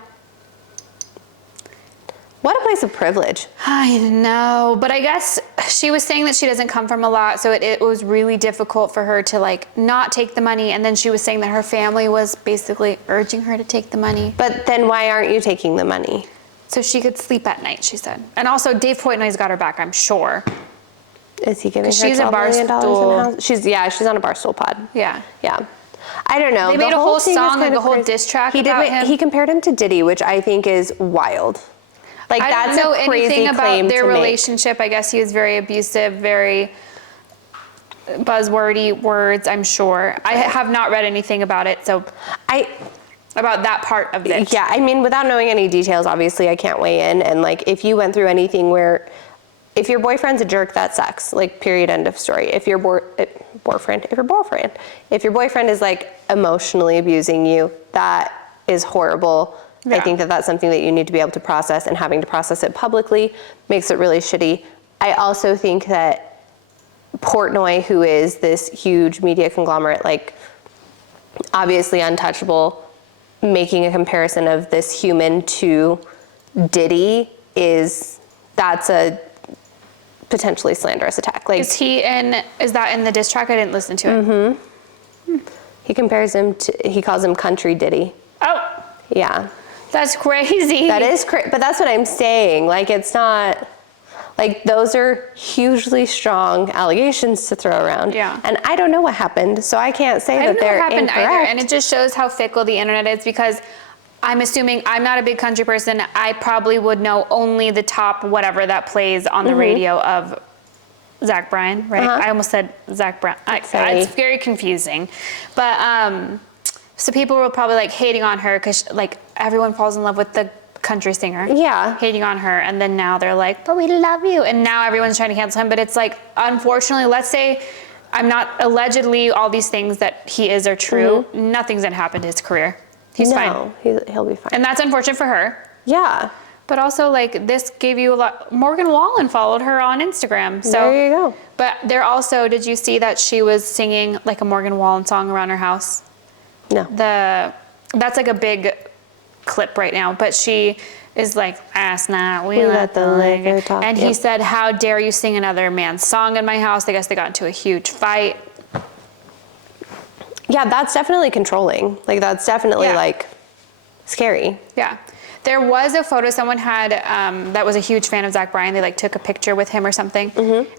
What a place of privilege. I know, but I guess she was saying that she doesn't come from a lot, so it was really difficult for her to like not take the money, and then she was saying that her family was basically urging her to take the money. But then why aren't you taking the money? So she could sleep at night, she said. And also Dave Portnoy's got her back, I'm sure. Is he giving her She's a $12 million in a Barstool. house? She's on a Barstool pod. Yeah. Yeah. I don't know. They made a whole thing is song, kind like of a whole crazy. diss track He about him. He compared him to Diddy, which I think is wild. Like I that's don't know a crazy anything claim about their to make. relationship. I guess he was very abusive, very buzzwordy words, I'm sure. I have not read anything about it, so about that part of it. Yeah, I mean, without knowing any details, obviously I can't weigh in. And like, if you went through anything where, if your boyfriend's a jerk, that sucks. Like, period, end of story. If your boyfriend is like emotionally abusing you, that is horrible. Yeah. I think that that's something that you need to be able to process, and having to process it publicly makes it really shitty. I also think that Portnoy, who is this huge media conglomerate, like obviously untouchable, making a comparison of this human to Diddy that's a potentially slanderous attack. Like, is that in the diss track? I didn't listen to it. Mm-hmm. He calls him Country Diddy. Oh. Yeah. That's crazy. That is crazy, but that's what I'm saying. Like, it's not, Like, those are hugely strong allegations to throw around. Yeah. And I don't know what happened, so I can't say that they're I don't know what happened incorrect. either, and it just shows how fickle the internet is, because I'm assuming, I'm not a big country person, I probably would know only the top whatever that plays on the radio of Zach Bryan, right? I almost said Zach Bryan. It's very confusing. But, so people were probably like hating on her because like everyone falls in love with the country singer. Yeah. Hating on her. And then now they're like, but we love you. And now everyone's trying to cancel him. But it's like, unfortunately, let's say I'm not allegedly all these things that he is are true. Nothing's gonna happen to his career. He's fine. No, he'll be fine. And that's unfortunate for her. Yeah. But also, like, this gave you a lot. Morgan Wallen followed her on Instagram. So there you go. But there also, did you see that she was singing like a Morgan Wallen song around her house? No. That's like a big clip right now. But she is like, last night we let the liquor talk. And he said, how dare you sing another man's song in my house? I guess they got into a huge fight. Yeah, that's definitely controlling. Like, that's definitely like scary. Yeah. There was a photo someone had that was a huge fan of Zach Bryan. They like took a picture with him or something.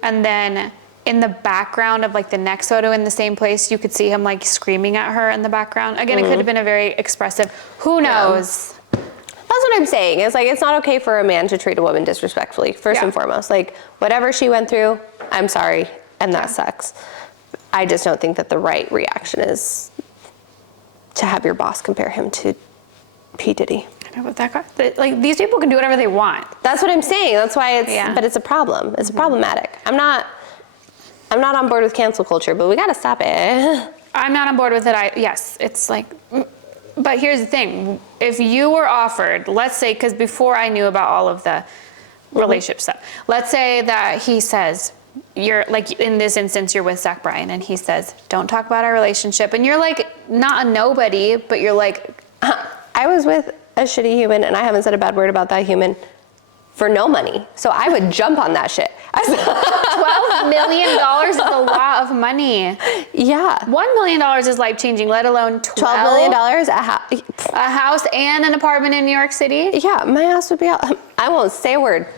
And then in the background of like the next photo in the same place, you could see him like screaming at her in the background. Again, it could have been a very expressive, who knows? That's what I'm saying. It's like, it's not okay for a man to treat a woman disrespectfully, first and foremost. Like, whatever she went through, I'm sorry, and that sucks. I just don't think that the right reaction is to have your boss compare him to P. Diddy. I know, but that guy, like, these people can do whatever they want. That's what I'm saying. That's why it's, but it's a problem. It's problematic. I'm not on board with cancel culture, but we gotta stop it. I'm not on board with it. Yes, it's like, but here's the thing. If you were offered, let's say, because before I knew about all of the relationship stuff, let's say that he says, you're like, in this instance, you're with Zach Bryan, and he says, don't talk about our relationship. And you're like, not a nobody, but you're like, I was with a shitty human, and I haven't said a bad word about that human for no money. So I would jump on that shit. $12 million is a lot of money. Yeah. $1 million is life-changing, let alone $12 million, a house and an apartment in New York City. Yeah, my house would be out. I won't say a word.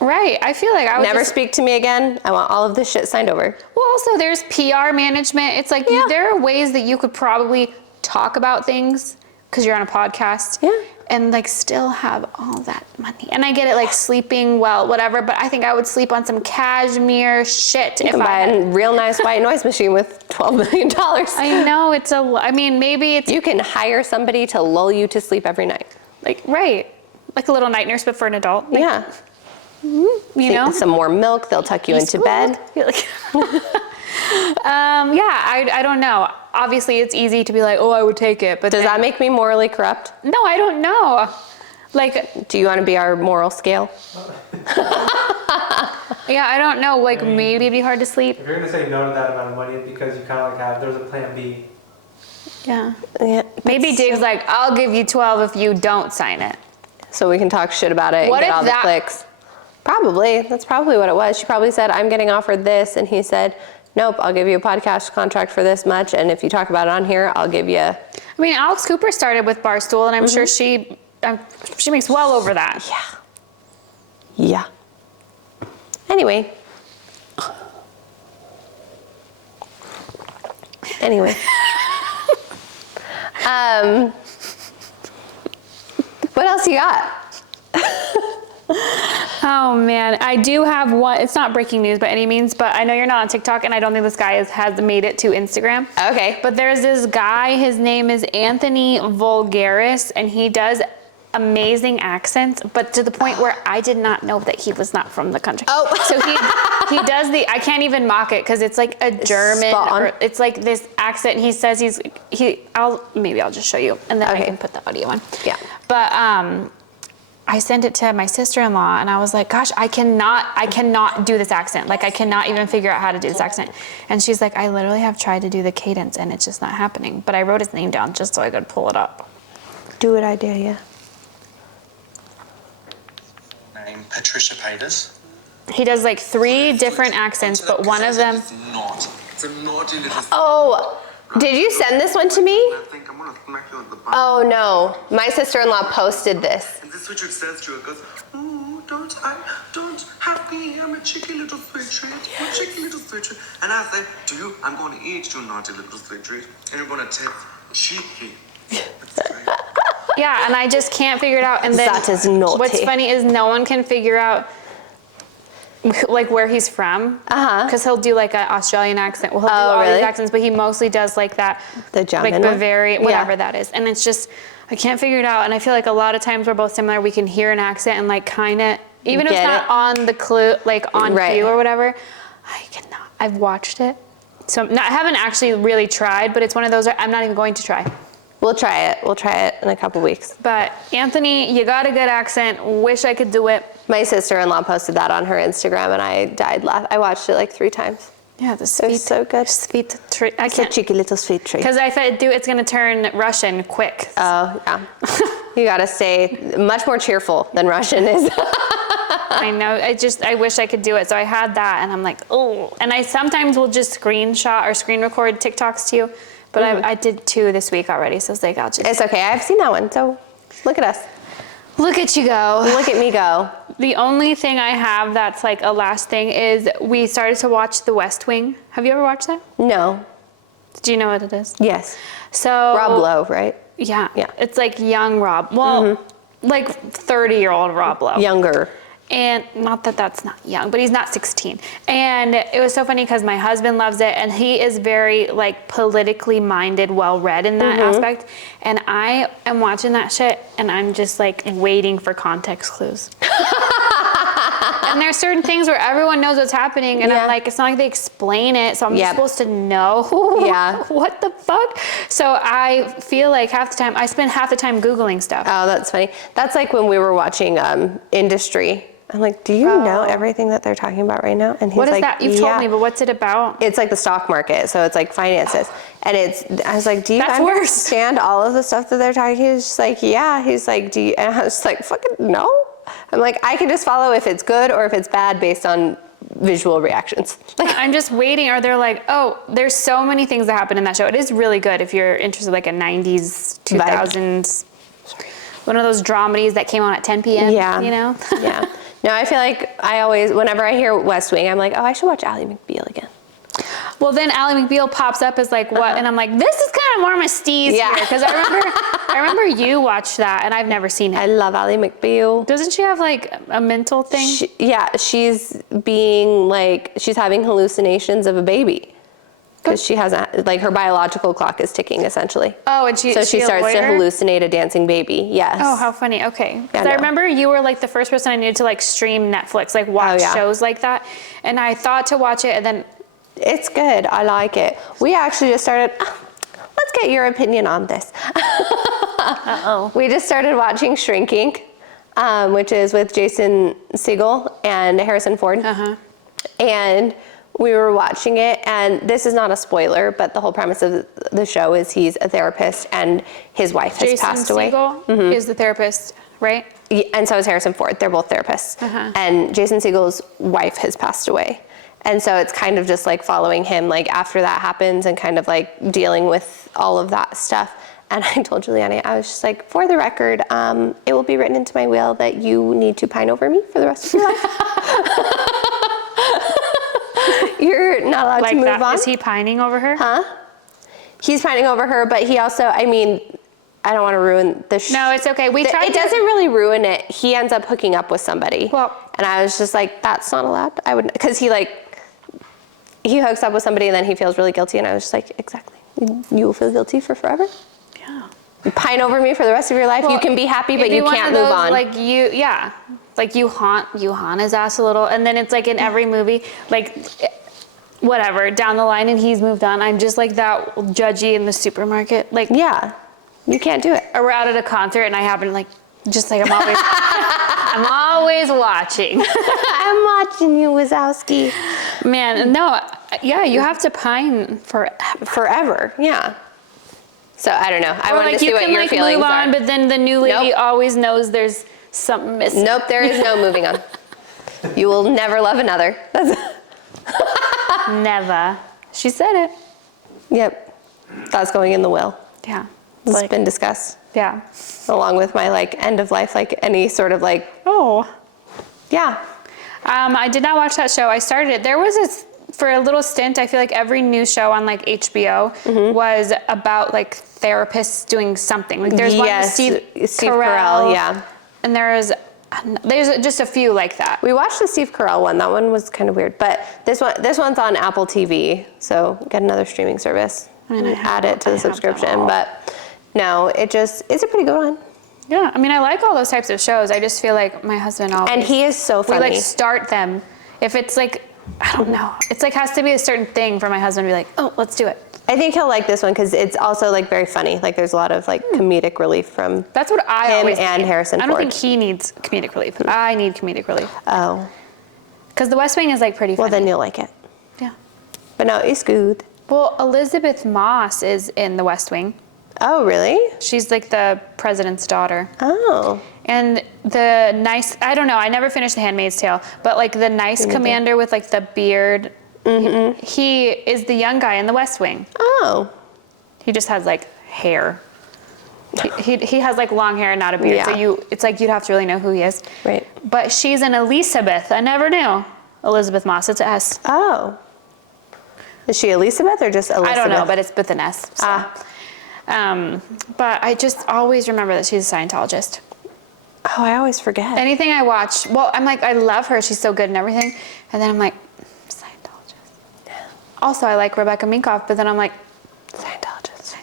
Right, I feel like I would never speak to me again. I want all of this shit signed over. Well, also there's PR management. It's like, there are ways that you could probably talk about things because you're on a podcast. Yeah. And like still have all that money. And I get it, like sleeping well, whatever, but I think I would sleep on some cashmere shit. You can buy a real nice white noise machine with $12 million. I know, I mean, maybe it's... You can hire somebody to lull you to sleep every night. Like, right. Like a little night nurse, but for an adult. Like, yeah. You know? Some more milk, they'll tuck you into bed. I don't know. Obviously, it's easy to be like, oh, I would take it. But does that make me morally corrupt? No, I don't know. Like, do you want to be our moral scale? Yeah, I don't know. Like, maybe it'd be hard to sleep. If you're gonna say no to that amount of money, it's because you kind of like there's a plan B. Yeah. Yeah. Maybe Dig's like, I'll give you 12 if you don't sign it. So we can talk shit about it and get all the clicks. Probably. That's probably what it was. She probably said, I'm getting offered this. And he said, nope, I'll give you a podcast contract for this much. And if you talk about it on here, I'll give you... I mean, Alex Cooper started with Barstool, and I'm sure she makes well over that. Yeah. Anyway. What else you got? Oh man, I do have one. It's not breaking news by any means, but I know you're not on TikTok, and I don't think this guy has made it to Instagram. Okay. But there's this guy, his name is Anthony Vulgaris, and he does amazing accents, but to the point where I did not know that he was not from the country. Oh. So he does I can't even mock it because it's like a German, or it's like this accent. And he says maybe I'll just show you, and then I can put the audio on. Yeah. But I sent it to my sister-in-law, and I was like, gosh, I cannot do this accent. Like, I cannot even figure out how to do this accent. And she's like, I literally have tried to do the cadence, and it's just not happening. But I wrote his name down just so I could pull it up. Do it, I dare you. Name Patricia Paters. He does like 3 different accents, but one of them... It's a naughty little... Oh, did you send this one to me? I think I'm gonna smack you on the butt. Oh no, my sister-in-law posted this. And this is what it says to her. It goes, oh, don't have me cheeky little sweet treat. My cheeky little sweet treat. And I say, to you, I'm going to eat your naughty little sweet treat. And you're going to take cheeky. Yeah, and I just can't figure it out. And then That is naughty. what's funny is no one can figure out like where he's from. Because he'll do like an Australian accent. Well, he'll do all really? these accents, but he mostly does like that. The like German one? Bavarian, whatever Yeah. that is. And it's just, I can't figure it out. And I feel like a lot of times we're both similar. We can hear an accent and like kind of, even if it's Get not it. on the clue, like on Right. cue or whatever, I cannot. I've watched it. So I haven't actually really tried, but it's one of those I'm not even going to try. We'll try it. We'll try it in a couple weeks. But Anthony, you got a good accent. Wish I could do it. My sister-in-law posted that on her Instagram, and I died laughing. I watched it like 3 times. Yeah, the It sweet, was so good. sweet treat. I It's a can't, cheeky little sweet treat. because if I do, it's gonna turn Russian quick. Oh, yeah. You gotta stay much more cheerful than Russian is. I know. I wish I could do it. So I had that, and I'm like, oh. And I sometimes will just screenshot or screen record TikToks to you, but I did 2 this week already. So it's like, I'll just It's okay. I've seen that one. So look at us. look at you go. Look at me go. The only thing I have that's like a last thing is we started to watch The West Wing. Have you ever watched that? No. Do you know what it is? Yes. So Rob Lowe, right? Yeah. Yeah. It's like young Rob. Well, like 30-year-old Rob Lowe. Younger. And not that that's not young, but he's not 16. And it was so funny because my husband loves it, and he is very like politically minded, well-read in that aspect. And I am watching that shit, and I'm just like waiting for context clues. And there's certain things where everyone knows what's happening, and Yeah. I'm like, it's not like they explain it, so I'm just Yep. supposed to know. Yeah. What the fuck? So I feel like half the time, I spend half the time Googling stuff. Oh, that's funny. That's like when we were watching Industry. I'm like, do you know everything that they're talking about right now? And he's What is like, that? You've told me, but what's it about? It's like the stock market, so it's like finances. And I was like, do you That's worse. understand all of the stuff that they're talking? He's just like, yeah. He's like, do you? And I was just like, fucking no. I'm like, I can just follow if it's good or if it's bad based on visual reactions. Like, I'm just waiting. Or they're like, oh, there's so many things that happen in that show. It is really good if you're interested, like a 90s, 2000s, one of those dramedies that came on at 10 p.m. Yeah. You know? yeah. No, I feel like I always, whenever I hear West Wing, I'm like, oh, I should watch Ally McBeal again. Well, then Ally McBeal pops up as like what, and I'm like, this is kind of more my steez Yeah. here, because I remember you watched that, and I've never seen I it. love Ally McBeal. Doesn't she have like a mental thing? She's being like, she's having hallucinations of a baby. Because she has, like, her biological clock is ticking, essentially. Oh, and she So she a starts to lawyer? hallucinate a dancing baby. Yes. Oh, how funny. Okay. Because Yeah, I no. remember you were like the first person I knew to like stream Netflix, like watch yeah. shows like that. And I thought to watch it, and then It's good. I like it. We actually just started, let's get your opinion on this. We just started watching Shrinking, which is with Jason Segel and Harrison Ford. And we were watching it, and this is not a spoiler, but the whole premise of the show is he's a therapist and his wife has Jason passed away. Segel is the therapist, right? And so is Harrison Ford. They're both therapists. And Jason Segel's wife has passed away. And so it's kind of just like following him like after that happens and kind of like dealing with all of that stuff. And I told Juliana, I was just like, for the record, it will be written into my will that you need to pine over me for the rest of your life. You're not allowed Like to move that. on. Is he pining over her? Huh? He's pining over her, but he also, I mean, I don't want to ruin the show. No, it's okay. It doesn't really ruin it. He ends up hooking up with somebody. Well- and I was just like, that's not allowed. I wouldn't, because he hooks up with somebody and then he feels really guilty. And I was just like, exactly. You will feel guilty for forever. Yeah. You pine over me for the rest of your life. Well, you can be happy, but it'd be you one can't of move those, on. Like you haunt his ass a little, and then it's like in every movie, like whatever down the line, and he's moved on. I'm just like that judgy in the supermarket, like yeah, you can't do it. or we're out at a concert, and I happen like just like I'm always I'm always watching. I'm watching you, Wazowski. Man, no, yeah, you have to pine Forever, yeah. So I don't know. I wanted to see what your feelings move on, are. but then the new lady Nope. always knows there's something missing. Nope, there is no moving on. You will never love another. Never. She said it. Yep. That's going in the will. Yeah. It's been discussed. Yeah. Along with my like end of life, like any sort of like, Oh. yeah. I did not watch that show. I started it. There was for a little stint, I feel like every new show on like HBO was about like therapists doing something. Like there's one with Steve Carell, yeah. And there's just a few like that. We watched the Steve Carell one. That one was kind of weird. But this one's on Apple TV, so get another streaming service. Add it to the subscription. But no, it's a pretty good one. Yeah, I mean, I like all those types of shows. I just feel like my husband always... And he is so funny. We like start them. If it's like, I don't know. It's like has to be a certain thing for my husband to be like, oh, let's do it. I think he'll like this one because it's also like very funny. Like there's a lot of like comedic relief from That's what I him always and think. Harrison Ford. I don't think he needs comedic relief. I need comedic relief. Oh. Because The West Wing is like pretty funny. Well, then you'll like it. Yeah. But no, it's good. Well, Elizabeth Moss is in The West Wing. Oh, really? She's like the president's daughter. Oh. And the nice, I don't know, I never finished The Handmaid's Tale, but like the nice commander with like the beard, he is the young guy in The West Wing. Oh. He just has like hair. He has like long hair and not a beard. Yeah. So it's like you'd have to really know who he is. Right. But she's an Elizabeth. I never knew. Elizabeth Moss, it's an S. Oh. Is she Elizabeth or just Elizabeth? I don't know, but it's with an S. So. But I just always remember that she's a Scientologist. Oh, I always forget. Anything I watch, well, I'm like, I love her. She's so good and everything. And then I'm like, Scientologist. Yeah. Also, I like Rebecca Minkoff, but then I'm like, Scientologist.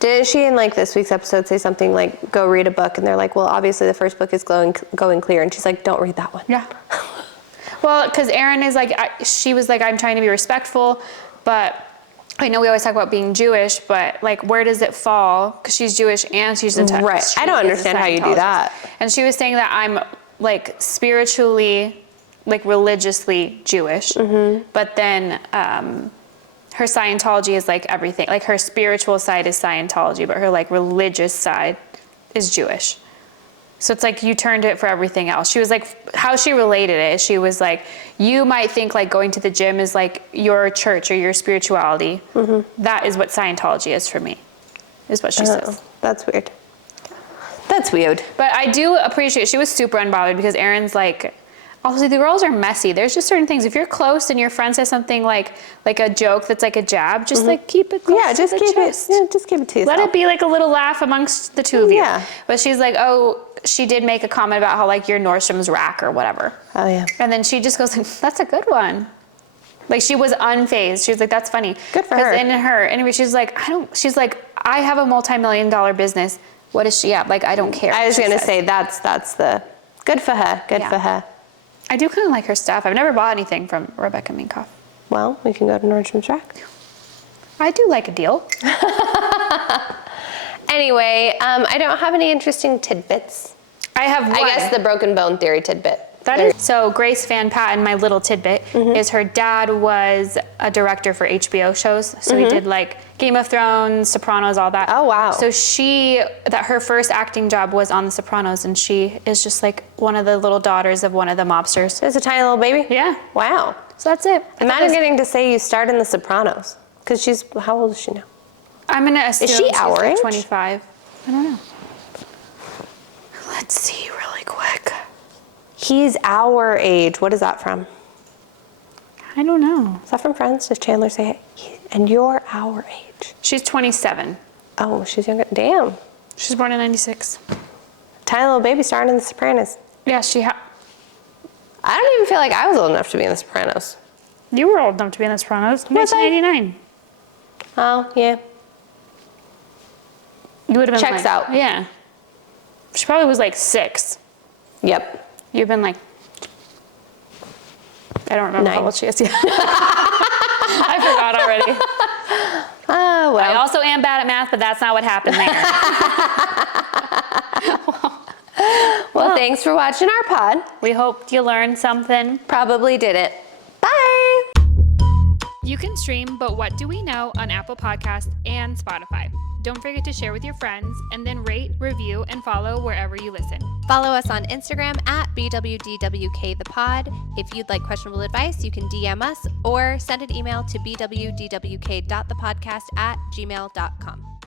Didn't she in like this week's episode say something like, go read a book? And they're like, well, obviously the first book is Going Clear. And she's like, don't read that one. Yeah. Well, because Erin is like, she was like, I'm trying to be respectful, but I know we always talk about being Jewish, but like, where does it fall? Because she's Jewish and she's into Right. I don't understand how you do that. And she was saying that I'm like spiritually, like religiously Jewish, but then her Scientology is like everything. Like her spiritual side is Scientology, but her like religious side is Jewish. So it's like you turned it for everything else. She was like, how she related it, she was like, you might think like going to the gym is like your church or your spirituality. That is what Scientology is for me, is what she says. That's weird. That's weird. But I do appreciate, she was super unbothered because Erin's like, also the girls are messy. There's just certain things. If you're close and your friend says something like a joke that's like a jab, just like keep it close to the chest. Just keep it to yourself. Let it be like a little laugh amongst the two of you. Yeah. But she's like, oh, she did make a comment about how like your Nordstrom's rack or whatever. Oh yeah. And then she just goes like, that's a good one. Like she was unfazed. She was like, that's funny. Good for her. Because in her interview, she's like, I have a multi-million-dollar business. What is she at? Like, I don't care. I was going to say that's the good for her. Good for her. I do kind of like her stuff. I've never bought anything from Rebecca Minkoff. Well, we can go to Nordstrom's rack. I do like a deal. Anyway, I don't have any interesting tidbits. I have one. I guess the broken bone theory tidbit. So Grace Van Patten, my little tidbit, is her dad was a director for HBO shows. So he did like Game of Thrones, Sopranos, all that. Oh, wow. So her first acting job was on The Sopranos, and she is just like one of the little daughters of one of the mobsters. There's a tiny little baby? Yeah. Wow. So that's it. Imagine getting to say you starred in The Sopranos. Because how old is she now? I'm going to assume is she our like age? 25. I don't know. Let's see really quick. He's our age. What is that from? I don't know. Is that from Friends? Does Chandler say, hey, and you're our age? She's 27. Oh, she's younger. Damn. She's born in 96. Tiny little baby starring in The Sopranos. Yeah, I don't even feel like I was old enough to be in The Sopranos. You were old enough to be in The Sopranos. 1989. Oh, yeah. You would have been Checks out. Yeah. She probably was like 6. Yep. You've been like, I don't remember 9. how old she is yet. I forgot already. Oh, well. I also am bad at math, but that's not what happened there. Well, thanks for watching our pod. We hope you learned something. Probably didn't. Bye. You can stream But What Do We Know on Apple Podcasts and Spotify. Don't forget to share with your friends and then rate, review, and follow wherever you listen. Follow us on Instagram at BWDWKThePod. If you'd like questionable advice, you can DM us or send an email to bwdwk.thepodcast@gmail.com.